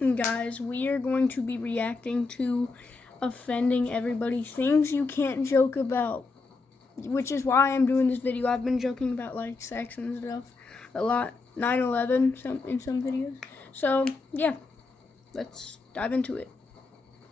Guys, we are going to be reacting to offending everybody, things you can't joke about, which is why I'm doing this video. I've been joking about like sex and stuff a lot, 9/11 in some videos. So yeah, let's dive into it.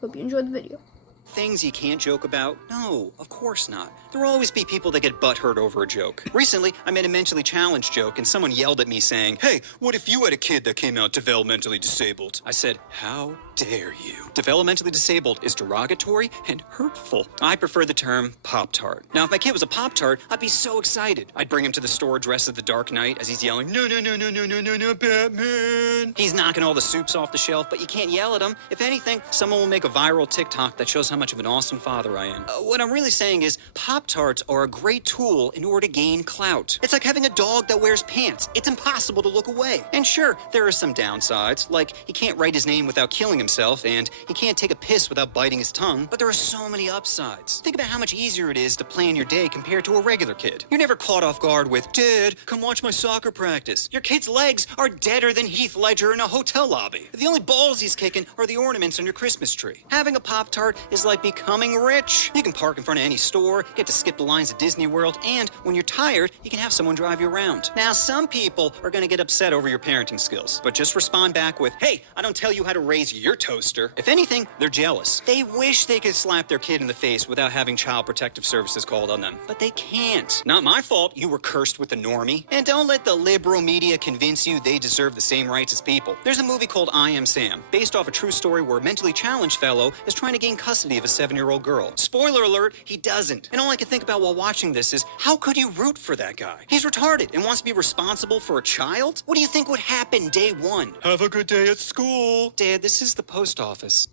Hope you enjoyed the video. Things you can't joke about? No, of course not. There will always be people that get butthurt over a joke. Recently, I made a mentally challenged joke and someone yelled at me saying, "Hey, what if you had a kid that came out developmentally disabled?" I said, "How dare you?" Developmentally disabled is derogatory and hurtful. I prefer the term Pop-Tart. Now, if my kid was a Pop-Tart, I'd be so excited. I'd bring him to the store dressed as the Dark Knight as he's yelling, "No, no, no, no, no, no, no, no, Batman!" He's knocking all the soups off the shelf, but you can't yell at him. If anything, someone will make a viral TikTok that shows how much of an awesome father I am. What I'm really saying is Pop-Tarts are a great tool in order to gain clout. It's like having a dog that wears pants. It's impossible to look away. And sure, there are some downsides, like he can't write his name without killing himself, and he can't take a piss without biting his tongue, but there are so many upsides. Think about how much easier it is to plan your day compared to a regular kid. You're never caught off guard with, "Dad, come watch my soccer practice." Your kid's legs are deader than Heath Ledger in a hotel lobby. The only balls he's kicking are the ornaments on your Christmas tree. Having a Pop-Tart is like becoming rich. You can park in front of any store, get to skip the lines at Disney World, and when you're tired, you can have someone drive you around. Now, some people are going to get upset over your parenting skills, but just respond back with, "Hey, I don't tell you how to raise your toaster." If anything, they're jealous. They wish they could slap their kid in the face without having Child Protective Services called on them, but they can't. Not my fault you were cursed with a normie. And don't let the liberal media convince you they deserve the same rights as people. There's a movie called I Am Sam, based off a true story where a mentally challenged fellow is trying to gain custody of a 7-year-old girl. Spoiler alert, he doesn't. And all I can think about while watching this is, how could you root for that guy? He's retarded and wants to be responsible for a child? What do you think would happen day one? "Have a good day at school." Dad, this is the post office.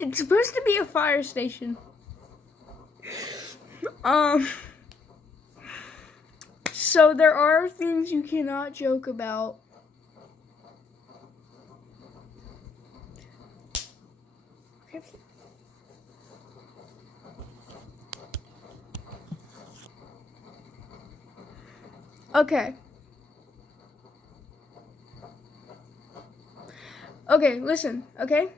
It's supposed to be a fire station. So there are things you cannot joke about. Okay. Okay, listen, okay?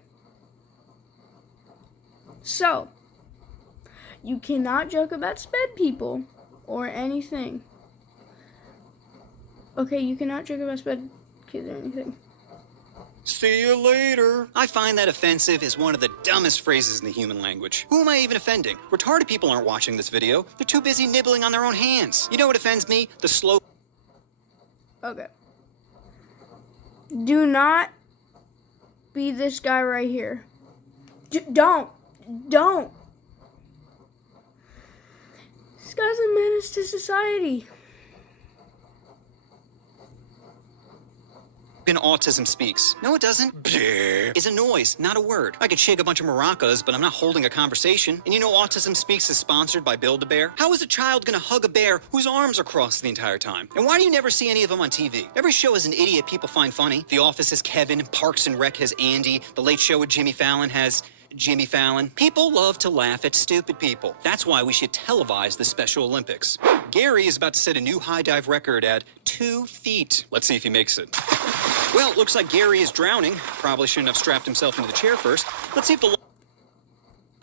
So, you cannot joke about sped people or anything. Okay, you cannot joke about sped kids or anything. "See you later." I find that offensive is one of the dumbest phrases in the human language. Who am I even offending? Retarded people aren't watching this video. They're too busy nibbling on their own hands. You know what offends me? The slow... Okay. Do not be this guy right here. Don't. This guy's a menace to society. Autism speaks. No, it doesn't. Bleh. Is a noise, not a word. I could shake a bunch of maracas, but I'm not holding a conversation. And you know Autism Speaks is sponsored by Build-A-Bear? How is a child gonna hug a bear whose arms are crossed the entire time? And why do you never see any of them on TV? Every show has an idiot people find funny. The Office has Kevin, Parks and Rec has Andy, The Late Show with Jimmy Fallon has... Jimmy Fallon. People love to laugh at stupid people. That's why we should televise the Special Olympics. Gary is about to set a new high dive record at 2 feet. Let's see if he makes it. Well, looks like Gary is drowning. Probably shouldn't have strapped himself into the chair first. Let's see if the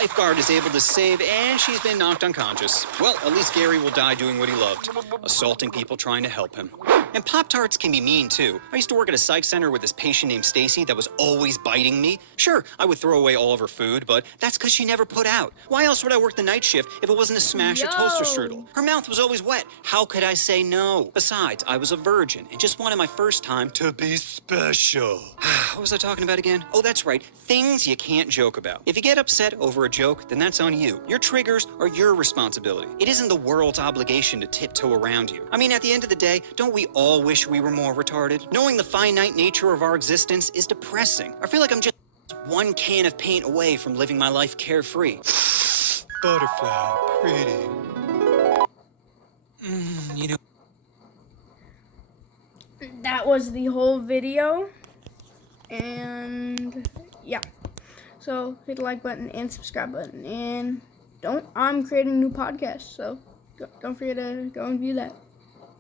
lifeguard is able to save, and she's been knocked unconscious. Well, at least Gary will die doing what he loved, assaulting people trying to help him. And Pop-Tarts can be mean, too. I used to work at a psych center with this patient named Stacy that was always biting me. Sure, I would throw away all of her food, but that's because she never put out. Why else would I work the night shift if it wasn't to smash a toaster strudel? Her mouth was always wet. How could I say no? Besides, I was a virgin and just wanted my first time to be special. What was I talking about again? Oh, that's right. Things you can't joke about. If you get upset over a joke, then that's on you. Your triggers are your responsibility. It isn't the world's obligation to tiptoe around you. I mean, at the end of the day, don't we all wish we were more retarded? Knowing the finite nature of our existence is depressing. I feel like I'm just one can of paint away from living my life carefree. Butterfly, pretty. You know. That was the whole video. And yeah. So hit the like button and subscribe button. And I'm creating a new podcast, so don't forget to go and view that.